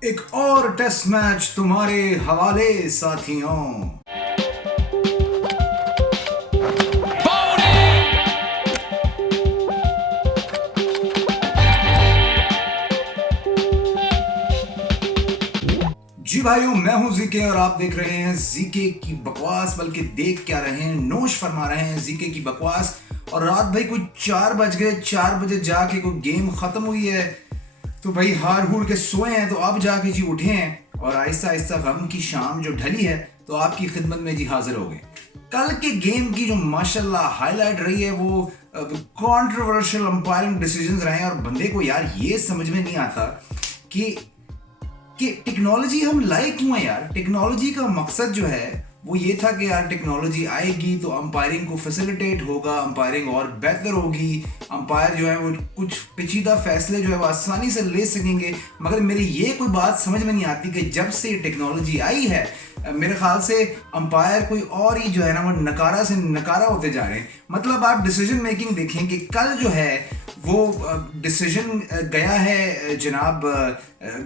एक और test match तुम्हारे हवाले साथियों। जी भाइयों, मैं हूं जीके और आप देख रहे हैं जीके की बकवास। बल्कि देख क्या रहे हैं, नोश फरमा रहे हैं जीके की बकवास। और रात भाई कुछ 4 बज गए, 4 बजे जाके कोई गेम खत्म हुई है तो भाई हार हूर के सोए हैं, तो अब जाके जी उठे हैं और आहिस्ता आहिस्ता गम की शाम जो ढली है तो आपकी खिदमत में जी हाजिर हो गए। कल के गेम की जो माशाल्लाह हाईलाइट रही है वो कंट्रोवर्शियल अंपायरिंग डिसीजंस रहे हैं। और बंदे को यार ये समझ में नहीं आता कि टेक्नोलॉजी हम लाए क्यों है यार। टेक्नोलॉजी का मकसद जो है वो ये था कि यार टेक्नोलॉजी आएगी तो अंपायरिंग को फैसिलिटेट होगा, अंपायरिंग और बेहतर होगी, अंपायर जो है वो कुछ पेचीदा फैसले जो है वो आसानी से ले सकेंगे। मगर मेरी ये कोई बात समझ में नहीं आती कि जब से टेक्नोलॉजी आई है मेरे ख्याल से अंपायर कोई और ही जो है ना वो नकारा से नकारा होते जा रहे हैं। मतलब आप डिसीजन मेकिंग देखेंगे, कल जो है वो डिसीजन गया है जनाब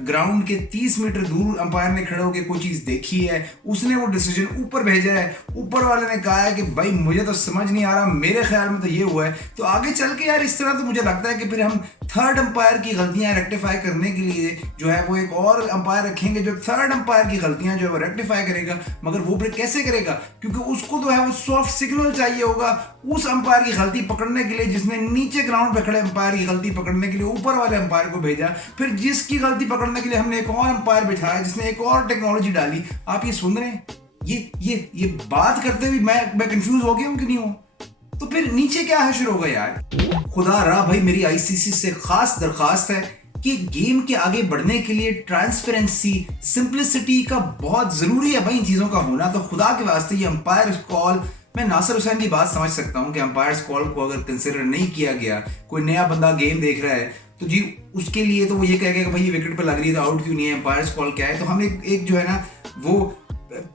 ग्राउंड के 30 मीटर दूर अंपायर ने खड़े होकर कोई चीज़ देखी है, उसने वो डिसीजन ऊपर भेजा है, ऊपर वाले ने कहा है कि भाई मुझे तो समझ नहीं आ रहा, मेरे ख्याल में तो ये हुआ है। तो आगे चल के यार इस तरह तो मुझे लगता है कि फिर हम थर्ड अंपायर की गलतियां रेक्टिफाई करने के लिए जो है वो एक और अंपायर रखेंगे जो थर्ड अंपायर की गलतियां जो है वो रेक्टिफाई करेगा। मगर वो फिर कैसे करेगा, क्योंकि उसको तो है वो सॉफ्ट सिग्नल चाहिए होगा उस अंपायर की गलती पकड़ने के लिए जिसने नीचे ग्राउंड पे खड़े अंपायर की गलती पकड़ने के लिए ऊपर वाले अंपायर को भेजा, फिर जिसकी गलती पकड़ने के लिए हमने एक और अंपायर बिठाया जिसने एक और टेक्नोलॉजी डाली। आप ये सुन रहे हैं, ये बात करते हुए मैं कंफ्यूज हो गया हूं कि नहीं हूं। तो फिर नीचे क्या हशर होगा यार। खुदा रहा भाई मेरी आईसीसी से खास दरखास्त है कि गेम के आगे बढ़ने के लिए ट्रांसपेरेंसी, सिंप्लिसिटी का बहुत जरूरी है भाई इन चीजों का होना। तो खुदा के वास्ते ये अंपायर कॉल, मैं नासिर हुसैन की बात समझ सकता हूं कि अंपायर कॉल को अगर कंसिडर नहीं किया गया, कोई नया बंदा गेम देख रहा है तो जी उसके लिए तो वो ये कहेगा कि भाई ये विकेट पे लग रही है तो आउट क्यों नहीं है, अंपायर कॉल क्या है। तो हम एक जो है ना वो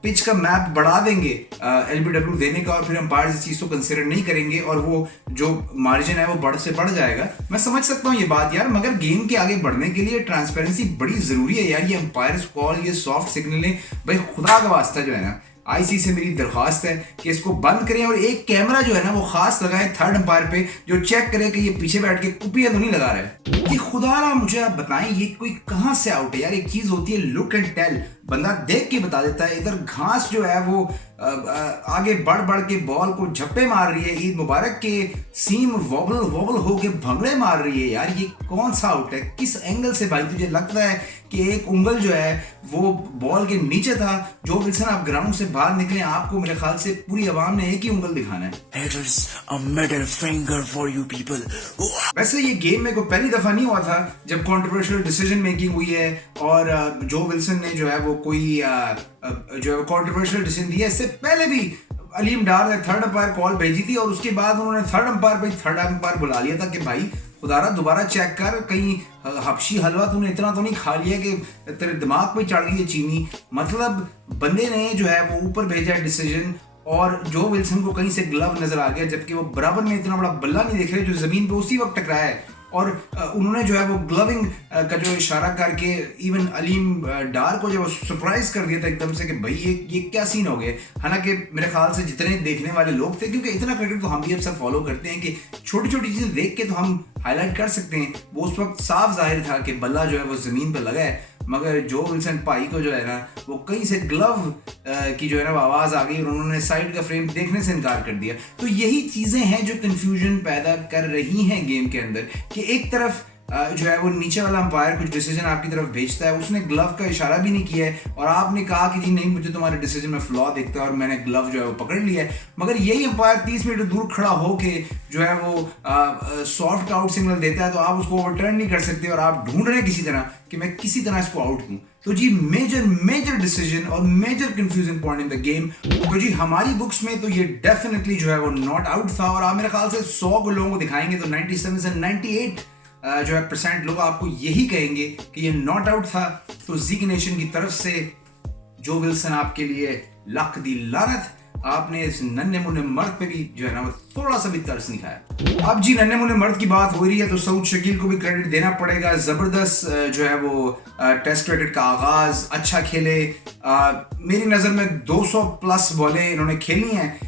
पिच का मैप बढ़ा देंगे एलबीडब्ल्यू देने का, और फिर अंपायर इस चीज को कंसिडर नहीं करेंगे और वो जो मार्जिन है वो बढ़ से बढ़ जाएगा। मैं समझ सकता हूँ ये बात यार, मगर गेम के आगे बढ़ने के लिए ट्रांसपेरेंसी बड़ी जरूरी है यार। ये अंपायर कॉल, ये सॉफ्ट सिग्नलिंग, भाई खुदा का वास्ता जो है ना आईसी से मेरी दरख्वास्त है कि इसको बंद करें और एक कैमरा जो है ना वो खास लगाए थर्ड अंपायर पे जो चेक करे कि ये पीछे बैठ के कुपियां तो नहीं लगा रहा है। कि खुदा ना मुझे आप बताएं ये कोई कहां से आउट है यार। एक चीज होती है लुक एंड टेल, बंदा देख के बता देता है। इधर घास जो है वो आगे बढ़ बढ़ के बॉल को झप्पे मार रही है, ईद मुबारक के सीम वॉबल वॉबल होके भंगड़े मार रही है यार। ये कौन सा आउट है, किस एंगल से भाई तुझे लगता है कि एक उंगल जो है वो बॉल के नीचे था। जो विल्सन आप ग्राउंड से बाहर निकले, आपको मेरे ख्याल से पूरी आवाम ने एक ही उंगल दिखाना है। A middle finger for you people. वैसे ये गेम में कोई पहली दफा नहीं हुआ था जब कंट्रोवर्शियल डिसीजन मेकिंग हुई है और जो विल्सन ने जो है वो कोई जो है कंट्रोवर्शियल डिसीजन दिया। इससे पहले भी अलीम डार ने थर्ड अंपायर कॉल भेजी थी और उसके बाद उन्होंने थर्ड अंपायर बुला लिया था कि भाई खुदारा दोबारा चेक कर, कहीं हबशी हलवा तूने इतना तो नहीं खा लिया कि तेरे दिमाग पे चढ़ गई है चीनी। मतलब बंदे ने जो है वो ऊपर भेजा डिसीजन और जो विल्सन को कहीं से ग्लव नजर आ गया, जबकि वो बराबर में इतना बड़ा बल्ला नहीं देख रहे जो जमीन पे उसी वक्त टकराया है। और उन्होंने जो है वो ग्लविंग का जो इशारा करके इवन अलीम डार को जो सरप्राइज कर दिया था एकदम से कि भाई ये क्या सीन हो गया। हालांकि मेरे ख्याल से जितने देखने वाले लोग थे, क्योंकि इतना क्रिकेट तो हम भी अब सब फॉलो करते हैं कि छोटी छोटी चीजें देख के तो हम हाईलाइट कर सकते हैं। वो उस वक्त साफ जाहिर था कि बल्ला जो है वो जमीन पर लगा है, मगर जो विल्सन पाई को जो है ना वो कहीं से ग्लव की जो है ना आवाज आ गई और उन्होंने साइड का फ्रेम देखने से इनकार कर दिया। तो यही चीजें हैं जो कंफ्यूजन पैदा कर रही हैं गेम के अंदर कि एक तरफ जो है वो नीचे वाला अंपायर कुछ डिसीजन आपकी तरफ भेजता है, उसने ग्लव का इशारा भी नहीं किया है और आपने कहा कि जी नहीं मुझे तुम्हारे डिसीजन में फ्लॉ दिखता है और मैंने ग्लव जो है वो पकड़ लिया है। मगर यही अंपायर 30 मीटर दूर खड़ा होके जो है वो सॉफ्ट आउट सिग्नल देता है तो आप उसको ओवरटर्न नहीं कर सकते और आप ढूंढ रहे हैं किसी तरह कि मैं किसी तरह इसको आउट दूं। तो जी मेजर डिसीजन और major confusing point in the game. तो जी हमारी बुक्स में तो ये डेफिनेटली जो है वो नॉट आउट था और आप मेरे ख्याल से 100 को लोगों को दिखाएंगे तो 97 से 98 जो है % लोग आपको यही कहेंगे कि ये नॉट आउट था। तो जीक नेशन की तरफ से जो विल्सन आपके लिए लक दी लानत। आपने इस नन्हे मुन्ने मर्द पे भी जो है ना वो थोड़ा सा भी तरस नहीं खाया। अब जी नन्हे मुन्ने मर्द की बात हो रही है तो सऊद शकील को भी क्रेडिट देना पड़ेगा। जबरदस्त जो है वो टेस्ट क्रिकेट का आगाज अच्छा खेले। मेरी नजर में 200 प्लस बॉलें इन्होंने खेली हैं।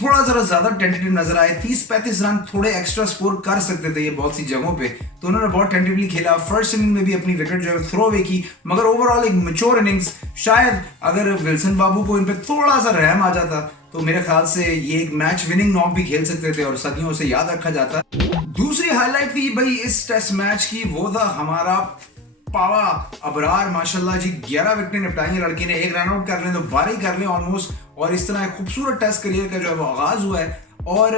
थोड़ा जरा ज्यादा टेंटेटिव नजर आए, 30-35 रन थोड़े एक्स्ट्रा स्कोर कर सकते थे ये बहुत सी जगहों पे, तो उन्होंने बहुत टेंटेटिवली खेला। फर्स्ट इनिंग में भी अपनी विकेट जो है थ्रो अवे की, मगर ओवरऑल एक मैच्योर इनिंग्स। शायद अगर विल्सन बाबू को इन पे थोड़ा सा रहम आ जाता तो मेरे ख्याल से ये एक मैच विनिंग नॉक भी खेल सकते थे और सदियों से याद रखा जाता। दूसरी हाईलाइट थी भाई इस टेस्ट मैच की, वो था हमारा पावा अबरार। माशाल्लाह जी 11 विकेट निपटाई लड़के ने, एक रन आउट कर लें तो 12 ही कर लें ऑलमोस्ट, और इस तरह खूबसूरत टेस्ट करियर का जो है वो आगाज हुआ है। और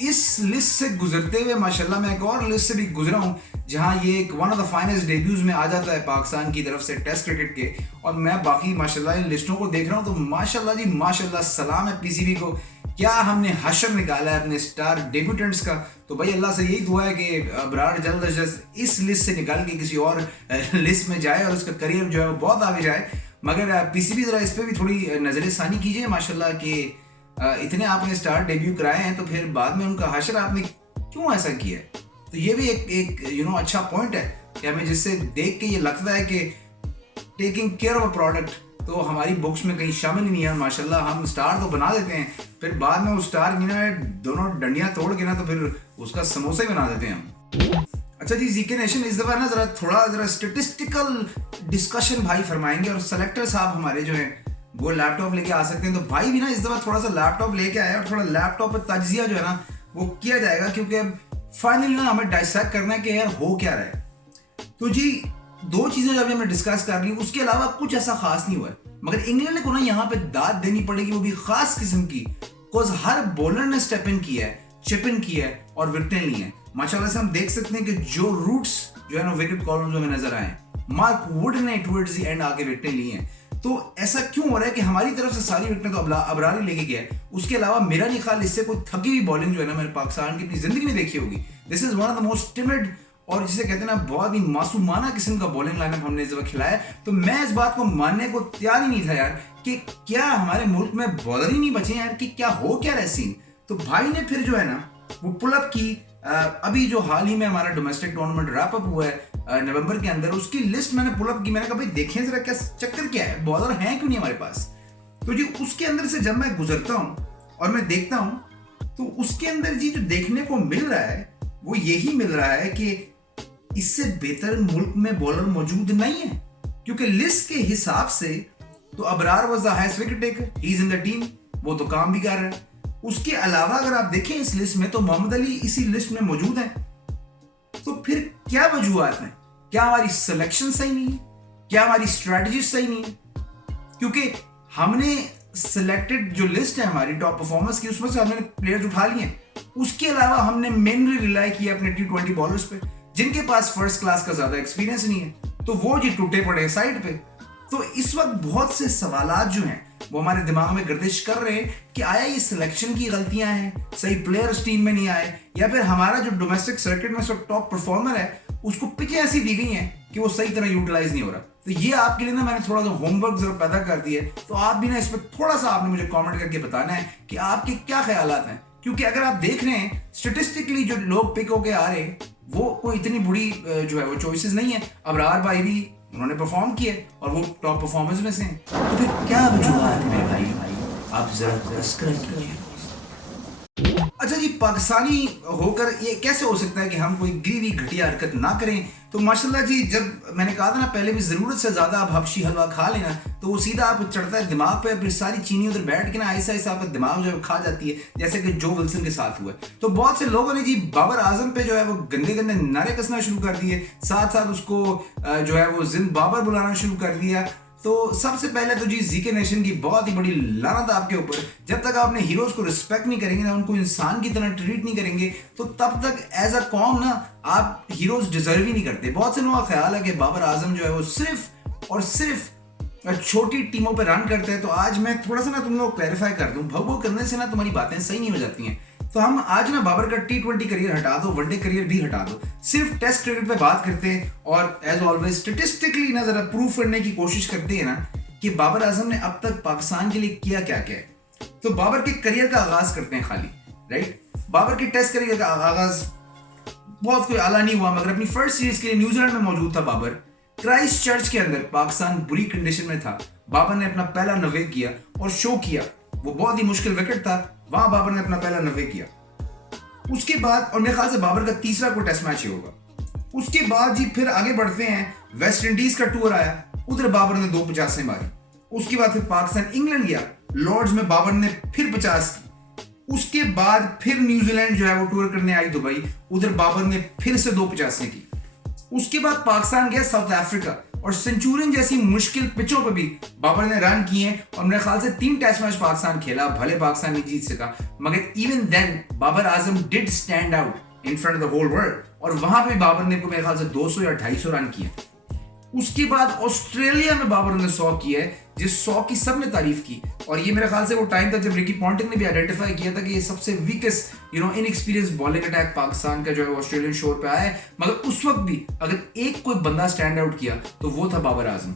इस लिस्ट से गुजरते हुए माशाल्लाह मैं एक और लिस्ट से भी गुजरा हूँ जहां ये एक one of the finest debuts में आ जाता है पाकिस्तान की तरफ से टेस्ट क्रिकेट के। और मैं बाकी माशाल्लाह इन लिस्टों को देख रहा हूँ तो माशाल्लाह जी माशाल्लाह सलाम है पीसीबी को, क्या हमने हशर निकाला है अपने स्टार डेब्यूटेंट्स का। तो भाई अल्लाह से यही दुआ है कि अबरार जल्द अज जल्द इस लिस्ट से निकल के किसी और लिस्ट में जाए और उसका करियर जो है वो बहुत आगे जाए। मगर पीसीबी जरा इस पर भी थोड़ी नजर सानी कीजिए माशाल्लाह कि इतने आपने स्टार डेब्यू कराए हैं तो फिर बाद में उनका हशर आपने क्यों ऐसा किया है। तो ये भी एक अच्छा पॉइंट है कि हमें जिससे देख के ये लगता है कि taking care of a product तो हमारी बुक्स में कहीं शामिल ही नहीं है। माशाल्लाह हम स्टार तो बना देते हैं, फिर बाद में उस स्टार की ना दोनों डंडियां तोड़ के ना तो फिर उसका समोसा ही बना देते हैं हम। अच्छा जी जीके नेशन इस दफा ना जरा स्टेटिस्टिकल डिस्कशन भाई फरमाएंगे, और सेलेक्टर साहब हमारे जो हैं वो लैपटॉप लेके आ सकते हैं, तो भाई भी ना इस दफा थोड़ा सा लैपटॉप लेके आया और थोड़ा लैपटॉप पर तजिया जो है ना वो किया जाएगा, क्योंकि फाइनली ना हमें डाइसेक्ट करना है कि यार हो क्या रहा है। तो जी 2 चीजें जब हमने डिस्कस कर ली, उसके अलावा कुछ ऐसा खास नहीं हुआ है, मगर इंग्लैंड को ना यहाँ पे दाद देनी पड़ेगी, वो भी खास किस्म की, बिकॉज हर बॉलर ने स्टेप इन किया है, चिप इन किया है और विकेटें ली हैं। माशाल्लाह से हम देख सकते हैं कि जो रूट्स जो है ना विकेट कॉलम में नजर आए, मार्क वुड ने टुवर्ड्स द एंड आके विकेटें ली हैं। तो ऐसा क्यों हो रहा है कि हमारी तरफ से सारी विकेटें तो अबरार ही लेके गया है। उसके अलावा मेरा नहीं ख्याल इससे कोई थकी हुई बॉलिंग जो है ना मैंने पाकिस्तान की अपनी जिंदगी में देखी होगी। This is one of the most timid और जिसे कहते हैं ना बहुत ही मासूमाना किस्म का बॉलिंग लाइनअप हमने इस वक्त खिलाया। तो मैं इस बात को मानने को तैयार ही नहीं था यार कि क्या हमारे मुल्क में बॉलर ही नहीं बचे यार, कि क्या हो क्या रहा सीन। तो भाई ने फिर जो है ना वो पुलअप की। अभी जो हाल ही में हमारा डोमेस्टिक टूर्नामेंट रैप अप हुआ है नवंबर के अंदर, उसकी लिस्ट मैंने पुलअप की। मैंने कहा भाई देखें जरा क्या चक्कर क्या है, बॉलर हैं क्यों नहीं हमारे पास। तो जी उसके अंदर से जब मैं गुजरता हूँ और मैं देखता हूँ तो उसके अंदर जी जो देखने को मिल रहा है वो यही मिल रहा है कि इससे बेहतर मुल्क में बॉलर मौजूद नहीं है, क्योंकि लिस्ट के हिसाब से तो Abrar was the highest wicket taker, he is in the team, वो तो काम भी कर रहा है। उसके अलावा अगर आप देखें इस लिस्ट में तो मोहम्मद अली इसी लिस्ट में मौजूद है। तो फिर क्या वजूहत है, क्या हमारी सिलेक्शन सही नहीं है, क्या हमारी स्ट्रेटजी सही नहीं है। क्योंकि हमने सिलेक्टेड जो लिस्ट है हमारी टॉप परफॉर्मेंस की, उसमें से हमने प्लेयर्स उठा लिए हैं। उसके अलावा हमने मेनली रिलाई किया अपने T20 बॉलर्स पे, जिनके पास फर्स्ट क्लास का ज्यादा एक्सपीरियंस नहीं है, तो वो जी टूटे पड़े साइड पे। तो इस वक्त बहुत से सवालात जो हैं वो हमारे दिमाग में गर्दिश कर रहे हैं कि आया ये सिलेक्शन की गलतियां हैं, सही प्लेयर्स टीम में नहीं आए, या फिर हमारा जो डोमेस्टिक सर्किट में सब टॉप परफॉर्मर है उसको पिचें ऐसी दी गई हैं कि वो सही तरह यूटिलाइज नहीं हो रहा। तो ये आपके लिए ना मैंने थोड़ा सा होमवर्क जरूर पैदा कर दिया है, तो आप भी ना इस पर थोड़ा सा आपने मुझे कमेंट करके बताना है कि आपके क्या ख्यालात हैं। क्योंकि अगर आप देख रहे हैं स्टेटिस्टिकली जो लोग पिक होके आ रहे हैं वो कोई इतनी बुरी जो है वो चॉइसेस नहीं है। अबरार भाई भी उन्होंने परफॉर्म किया और वो टॉप परफॉर्मेंस में से हैं। तो फिर क्या वजूहत है मेरे भाई, आप जरा तस्करा कीजिए। अच्छा जी पाकिस्तानी होकर ये कैसे हो सकता है कि हम कोई गिरी घटिया हरकत ना करें। तो माशाल्लाह जी जब मैंने कहा था ना पहले भी जरूरत से ज्यादा आप हबशी हलवा खा लेना तो वो सीधा आप चढ़ता है दिमाग पे, फिर सारी चीनी उधर बैठ के ना ऐसा ऐसा आपका दिमाग जो है खा जाती है, जैसे कि जो विल्सन के साथ हुआ। तो बहुत से लोगों ने जी बाबर आजम पे जो है वो गंदे गंदे नारे कसना शुरू कर दिए, साथ साथ उसको जो है वो जिंद बाबर बुलाना शुरू कर दिया। तो सबसे पहले तो जी जीके नेशन की बहुत ही बड़ी लानत आपके ऊपर। जब तक आपने हीरोज को रिस्पेक्ट नहीं करेंगे ना, उनको इंसान की तरह ट्रीट नहीं करेंगे, तो तब तक एज अ कॉम ना आप हीरोज डिजर्व ही नहीं करते। बहुत से लोगों का ख्याल है कि बाबर आजम जो है वो सिर्फ और सिर्फ छोटी टीमों पर रन करते हैं। तो आज मैं थोड़ा सा ना तुम लोग क्लैरिफाई कर दूं, भव करने से ना तुम्हारी बातें सही नहीं हो जाती हैं। तो हम आज ना बाबर का T20 करियर हटा दो, वनडे करियर भी हटा दो, सिर्फ टेस्ट क्रिकेट पे बात करते हैं और एज ऑलवेज स्टेटिस्टिकली ना जरा प्रूव करने की कोशिश करते हैं ना कि बाबर आजम ने अब तक पाकिस्तान के लिए किया क्या क्या है। तो बाबर के करियर का आगाज करते हैं खाली, राइट। बाबर के टेस्ट करियर का आगाज बहुत कोई आला नहीं हुआ, मगर अपनी फर्स्ट सीरीज के लिए न्यूजीलैंड में मौजूद था बाबर। क्राइस्ट चर्च के अंदर पाकिस्तान बुरी कंडीशन में था, बाबर ने अपना पहला 90 किया और शो किया। वो बहुत ही मुश्किल विकेट था, वहां बाबर ने अपना पहला 90 किया। उसके बाद, और मेरे ख्याल से बाबर का तीसरा कोई टेस्ट मैच ही होगा। उसके बाद जी फिर आगे बढ़ते हैं, वेस्ट इंडीज का टूर आया, उधर बाबर ने 2 50 मारी। उसके बाद फिर पाकिस्तान इंग्लैंड गया, लॉर्ड्स में बाबर ने फिर 50 की। उसके बाद फिर न्यूजीलैंड जो है वो टूर करने आई दुबई, उधर बाबर ने फिर से 2 50 की। उसके बाद पाकिस्तान गया साउथ अफ्रीका, और सेंचुरियन जैसी मुश्किल पिचों पर भी बाबर ने रन किए, और मेरे ख्याल से 3 टेस्ट मैच पाकिस्तान खेला, भले पाकिस्तान नहीं जीत सका, मगर even then Babar Azam did stand out in front of the whole world, और वहां पे बाबर ने मेरे ख्याल से 200 या 250 रन किए। उसके बाद ऑस्ट्रेलिया में बाबर ने 100 किया है, जिस 100 की सबने तारीफ की, और ये मेरे ख्याल से वो टाइम था जब रिकी पॉन्टिंग ने भी आइडेंटिफाई किया था कि ये सबसे weakest inexperience bowling attack Pakistan का जो है ऑस्ट्रेलियन शोर पे आया है। मगर उस वक्त भी अगर एक कोई बंदा स्टैंड आउट किया तो वो था बाबर आजम।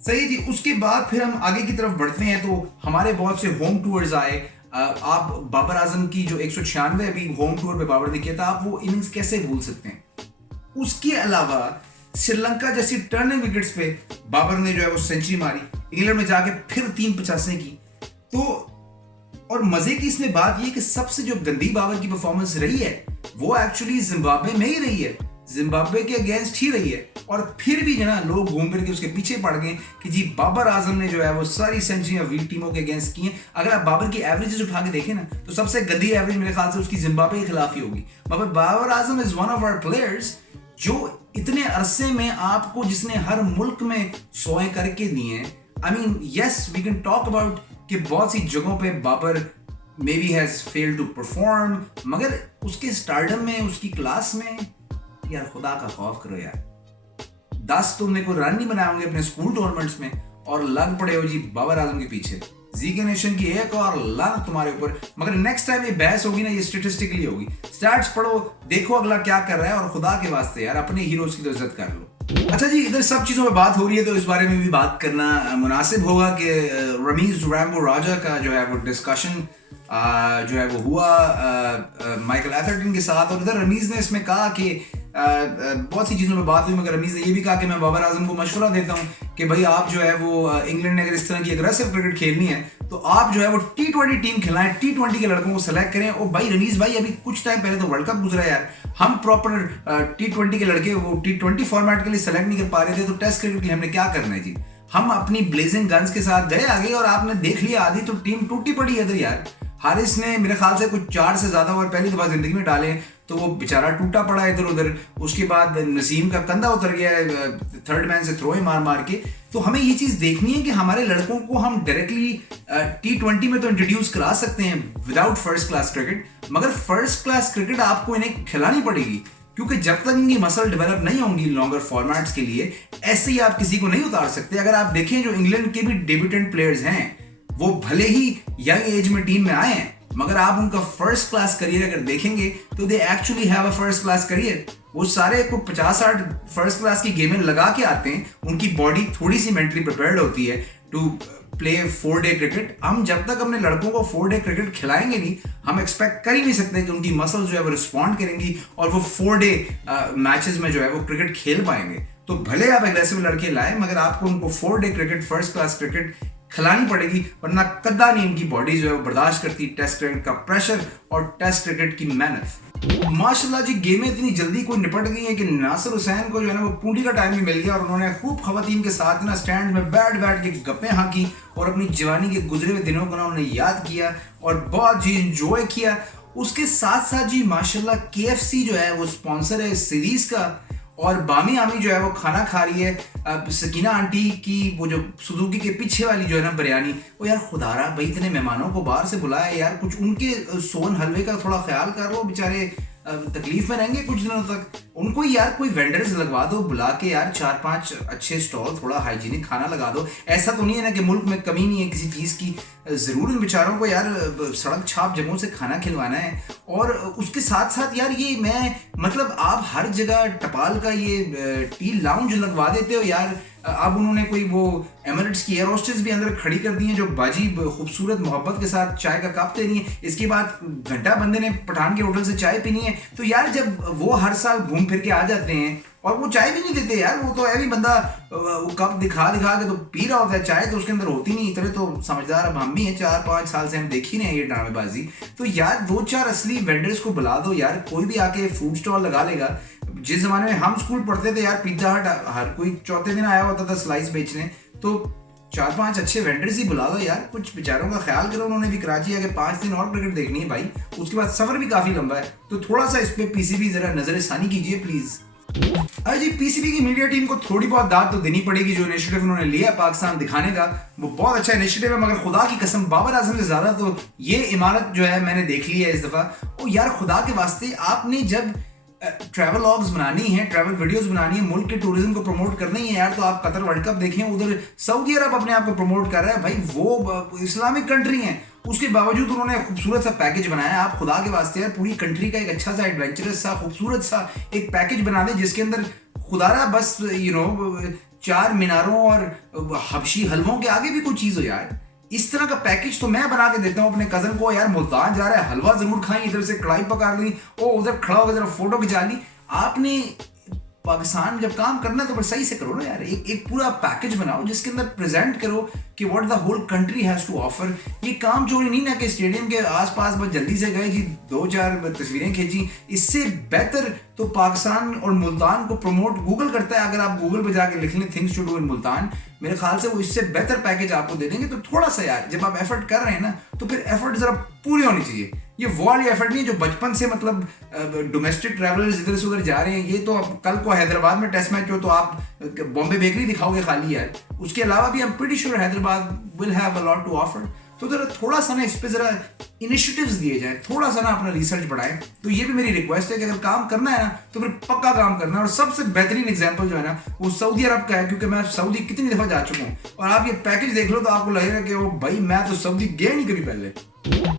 सही जी। उसके बाद फिर हम आगे की तरफ बढ़ते हैं, तो हमारे बहुत से होम टूर्स आए। आप बाबर आजम की जो 196 अभी होम टूर पे बाबर ने किया था, आप वो इनिंग्स कैसे भूल सकते हैं। उसके अलावा श्रीलंका जैसी टर्निंग विकेट्स पे बाबर ने जो है वो सेंचुरी मारी, इंग्लैंड में जाके फिर 3 50 की। तो और मजे की इसमें बात ये कि सबसे जो गंदी बाबर की परफॉर्मेंस रही है वो एक्चुअली जिम्बाब्वे में ही रही है, जिम्बाब्वे के अगेंस्ट ही रही है। और फिर भी जो ना लोग घूम फिर के उसके पीछे पड़ गए कि जी बाबर आजम ने जो है वो सारी सेंचुरियां वीक टीमों के अगेंस्ट की हैं। अगर आप बाबर की एवरेजेस उठा के देखें ना, तो सबसे गंदी एवरेज मेरे ख्याल से उसकी जिम्बाब्वे के खिलाफ ही होगी। मगर Babar Azam is one of our players जो इतने अरसे में आपको, जिसने हर मुल्क में 100 करके दिए हैं। I mean yes, we can talk about कि बहुत सी जगहों पे Babar maybe has failed to perform, मगर उसके स्टारडम में, उसकी क्लास में, यार खुदा का खौफ करो यार। 10 तुमने को रन नहीं बनाए होंगे अपने स्कूल टूर्नामेंट्स में, और लग पड़े हो जी बाबर आजम के पीछे। जीके नेशन की एक और लानत तुम्हारे ऊपर। मगर नेक्स्ट टाइम ये बहस होगी ना, ये स्टैटिस्टिकली होगी। स्टैट्स पढ़ो, देखो अगला क्या कर रहा है, और खुदा के वास्ते यार अपने हीरोज की तो इज्जत कर लो। अच्छा जी, इधर सब चीजों पे बात हो रही है तो इस बारे में भी बात करना मुनासिब होगा कि रमीज रैम्बो राजा का जो है वो डिस्कशन जो है वो हुआ माइकल एथरटन के साथ। और इधर रमीज ने इसमें कहा कि बहुत सी चीज़ों पे बात हुई, मगर रमीज ने ये भी कहा कि मैं बाबर आजम को मशवरा देता हूँ कि भाई आप जो है वो इंग्लैंड ने अगर इस तरह की अग्रेसिव क्रिकेट खेलनी है तो आप जो है वो T20 टीम खिलाएं, T20 के लड़कों को सेलेक्ट करें। और भाई रमीज भाई, अभी कुछ टाइम पहले तो वर्ल्ड कप गुजरा यार, हम प्रॉपर T20 के लड़के वो T20 फॉर्मेट के लिए सेलेक्ट नहीं कर पा रहे थे, तो टेस्ट क्रिकेट के लिए हमने क्या करना है जी। हम अपनी ब्लेजिंग गन्स के साथ गए आगे, और आपने देख लिया आधी तो टीम टूटी पड़ी है इधर यार। हारिस ने मेरे ख्याल से कुछ 4 से ज्यादा ओवर पहली दफा जिंदगी में डाले, तो वो बेचारा टूटा पड़ा इधर उधर। उसके बाद नसीम का कंधा उतर गया थर्ड मैन से थ्रो मार मार के। तो हमें ये चीज देखनी है कि हमारे लड़कों को हम डायरेक्टली T20 में तो इंट्रोड्यूस करा सकते हैं विदाउट फर्स्ट क्लास क्रिकेट, मगर फर्स्ट क्लास क्रिकेट आपको इन्हें खिलानी पड़ेगी, क्योंकि जब तक इनकी मसल डेवलप नहीं होंगी लॉन्गर फॉर्मेट्स के लिए, ऐसे ही आप किसी को नहीं उतार सकते। अगर आप देखें जो इंग्लैंड के भी डेब्यूटेंट प्लेयर्स हैं, वो भले ही यंग एज में टीम में आए हैं, मगर आप उनका फर्स्ट क्लास करियर अगर देखेंगे तो they actually have a first class career. वो सारे को 50-60 फर्स्ट क्लास की गेमें लगा के आते हैं, उनकी बॉडी थोड़ी सी मेंटली प्रिपेयर्ड होती है टू प्ले 4 डे क्रिकेट। हम जब तक अपने लड़कों को 4 डे क्रिकेट खिलाएंगे नहीं, हम एक्सपेक्ट कर ही नहीं सकते कि उनकी मसल जो है वो रिस्पॉन्ड करेंगी और वो 4 डे मैचेस में जो है वो क्रिकेट खेल पाएंगे। तो भले आप एग्रेसिव लड़के लाए, मगर आपको उनको 4 day cricket, first class cricket खिलानी पड़ेगी, वरना कदा नहीं उनकी बॉडी जो है वो बर्दाश्त करती टेस्ट क्रिकेट का प्रेशर और टेस्ट क्रिकेट की मेहनत। माशाल्लाह जी, गेमें इतनी जल्दी कोई निपट गई हैं कि नासिर हुसैन को जो है ना वो पूंडी का टाइम भी मिल गया, और उन्होंने खूब खवातीन के साथ ना स्टैंड में बैठ बैठ के गप्पे हाँकी और अपनी जवानी के गुजरे हुए दिनों को ना उन्होंने याद किया और बहुत जी इंजॉय किया। उसके साथ साथ जी माशाल्लाह KFC जो है वो स्पॉन्सर है इस सीरीज का, और बामी आमी जो है वो खाना खा रही है सकीना आंटी की वो जो सुजुकी के पीछे वाली जो है ना बिरयानी। वो यार खुदारा भाई, इतने मेहमानों को बाहर से बुलाया यार, कुछ उनके सोन हलवे का थोड़ा ख्याल कर लो, बेचारे तकलीफ में रहेंगे कुछ दिनों तक। उनको यार कोई वेंडर्स लगवा दो बुला के यार, 4-5 अच्छे स्टॉल, थोड़ा हाइजीनिक खाना लगा दो। ऐसा तो नहीं है ना कि मुल्क में कमी नहीं है किसी चीज़ की, ज़रूर इन बेचारों को यार सड़क छाप जगहों से खाना खिलवाना है। और उसके साथ साथ यार ये मैं मतलब आप हर जगह टपाल का ये टी लाउंज लगवा देते हो यार, अब उन्होंने कोई वो एमिरेट्स की एयर होस्टेस भी अंदर खड़ी कर दी है जो बाजी खूबसूरत मोहब्बत के साथ चाय का कप दे रही है। इसके बाद घंटा बंदे ने पठान के होटल से चाय पीनी है। तो यार जब वो हर साल घूम फिर के आ जाते हैं और वो चाय भी नहीं देते यार, वो तो ऐसी बंदा वो कप दिखा दिखा के तो पी रहा होता है चाय, तो उसके अंदर होती नहीं। इतने तो समझदार अब हम भी हैं, 4-5 साल से हम देख ही नहीं है ये ड्रामेबाजी। तो यार 2-4 असली वेंडर्स को बुला दो यार, कोई भी आके फूड स्टॉल लगा लेगा। जिस जमाने में हम स्कूल पढ़ते थे यार, पिज्जा हट हर कोई चौथे दिन आया होता था स्लाइस बेचने। तो 4-5 अच्छे वेंडर्स ही बुला दो यार, कुछ बेचारों का ख्याल करो। उन्होंने भी कराची आके 5 दिन और क्रिकेट देखनी है भाई, उसके बाद सफर भी काफी लंबा है। तो थोड़ा सा इस पे पीसीबी जरा नजरसानी कीजिए प्लीज। अरे जी, पीसीबी की मीडिया टीम को थोड़ी बहुत दाद तो देनी पड़ेगी। जो इनिशिएटिव उन्होंने लिया पाकिस्तान दिखाने का, वो बहुत अच्छा इनिशिएटिव है। मगर खुदा की कसम, बाबर आजम से ज्यादा तो ये इमारत जो है मैंने देख ली है इस दफा। ओ यार खुदा के वास्ते, आपने जब ट्रैवल लॉग्स बनानी है, ट्रैवल वीडियोस बनानी है, मुल्क के टूरिज्म को प्रमोट करना ही है यार, तो आप कतर वर्ल्ड कप देखें, उधर सऊदी अरब अपने आप को प्रमोट कर रहा है भाई। वो इस्लामिक कंट्री है, उसके बावजूद उन्होंने खूबसूरत सा पैकेज बनाया। आप खुदा के वास्ते यार पूरी कंट्री का एक अच्छा सा एडवेंचरस सा खूबसूरत सा एक पैकेज बना दें जिसके अंदर खुदारा बस 4 मीनारों और हबशी हलवों के आगे भी कोई चीज हो यार। इस तरह का पैकेज तो मैं बना के देता हूँ अपने कजन को। यार मुल्तान जा रहा है, हलवा जरूर खाएं, इधर से कढ़ाई पका ली, ओ उधर खड़ा होकर जरा फोटो खिंचा ली। आपने पाकिस्तान जब काम करना है तो सही से करो ना यार, एक पूरा पैकेज बनाओ जिसके अंदर प्रेजेंट करो कि what the whole country has to offer. ये काम चोरी नहीं ना कि स्टेडियम के आसपास बस जल्दी से गए जी, 2-4 तस्वीरें खींची। इससे बेहतर तो पाकिस्तान और मुल्तान को प्रमोट गूगल करता है। अगर आप गूगल पे जाके लिख लें things to do in Multan, मेरे ख्याल से वो इससे बेहतर पैकेज आपको दे देंगे। तो थोड़ा सा यार, जब आप एफर्ट कर रहे हैं ना, तो फिर एफर्ट जरा पूरी होनी चाहिए। ये वो वाली एफर्ट नहीं जो बचपन से मतलब डोमेस्टिक ट्रैवलर्स इधर से उधर जा रहे हैं। ये तो अब कल को हैदराबाद में टेस्ट मैच हो तो आप बॉम्बे बेकरी दिखाओगे खाली यार। उसके अलावा भी I am pretty sure Hyderabad will have a lot to offer. तो जरा थोड़ा सा ना इस पे जरा इनिशिएटिव्स दिए जाए, थोड़ा सा ना अपना रिसर्च बढ़ाएं। तो ये भी मेरी रिक्वेस्ट है कि अगर काम करना है ना तो फिर पक्का काम करना है। और सबसे बेहतरीन एग्जांपल जो है ना वो सऊदी अरब का है, क्योंकि मैं सऊदी कितनी दफा जा चुका हूँ। और आप ये पैकेज देख लो तो आपको लगेगा कि वो भाई मैं तो सऊदी गया नहीं कभी पहले।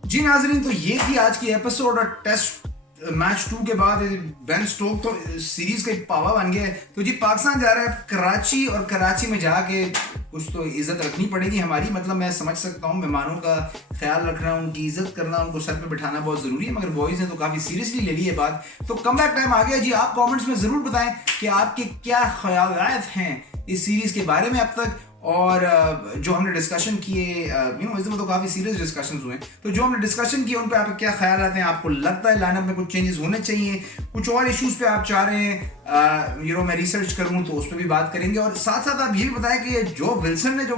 जी नाजरीन, तो ये थी आज की एपिसोड। और टेस्ट मैच 2 के बाद बेन स्टोक तो सीरीज का एक पावा बन गया है। तो जी पाकिस्तान जा रहा है कराची, और कराची में जाके कुछ तो इज्जत रखनी पड़ेगी हमारी। मतलब मैं समझ सकता हूँ, मेहमानों का ख्याल रखना, उनकी इज्जत करना, उनको सर पे बिठाना बहुत जरूरी है। मगर बॉयज ने तो काफी सीरियसली ले ली है बात। तो कम बैक टाइम आ गया जी। आप कमेंट्स में जरूर बताएं कि आपके क्या ख्यालात हैं इस सीरीज के बारे में अब तक। और जो हमने डिस्कशन किए, इसमें तो काफ़ी सीरियस डिस्कशंस हुए, तो जो हमने डिस्कशन किए उन पे आपके क्या ख्याल आते हैं? आपको लगता है लाइनअप में कुछ चेंजेस होने चाहिए? कुछ और इश्यूज पे आप चाह रहे हैं मैं रिसर्च करूं तो उस पर भी बात करेंगे। और साथ साथ आप ये भी बताएं कि जो विल्सन ने जो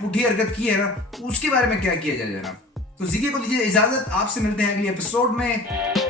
पुठी हरकत की है ना, उसके बारे में क्या किया जाए जनाब। तो जीके को दीजिए इजाजत, आपसे मिलते हैं अगली एपिसोड में।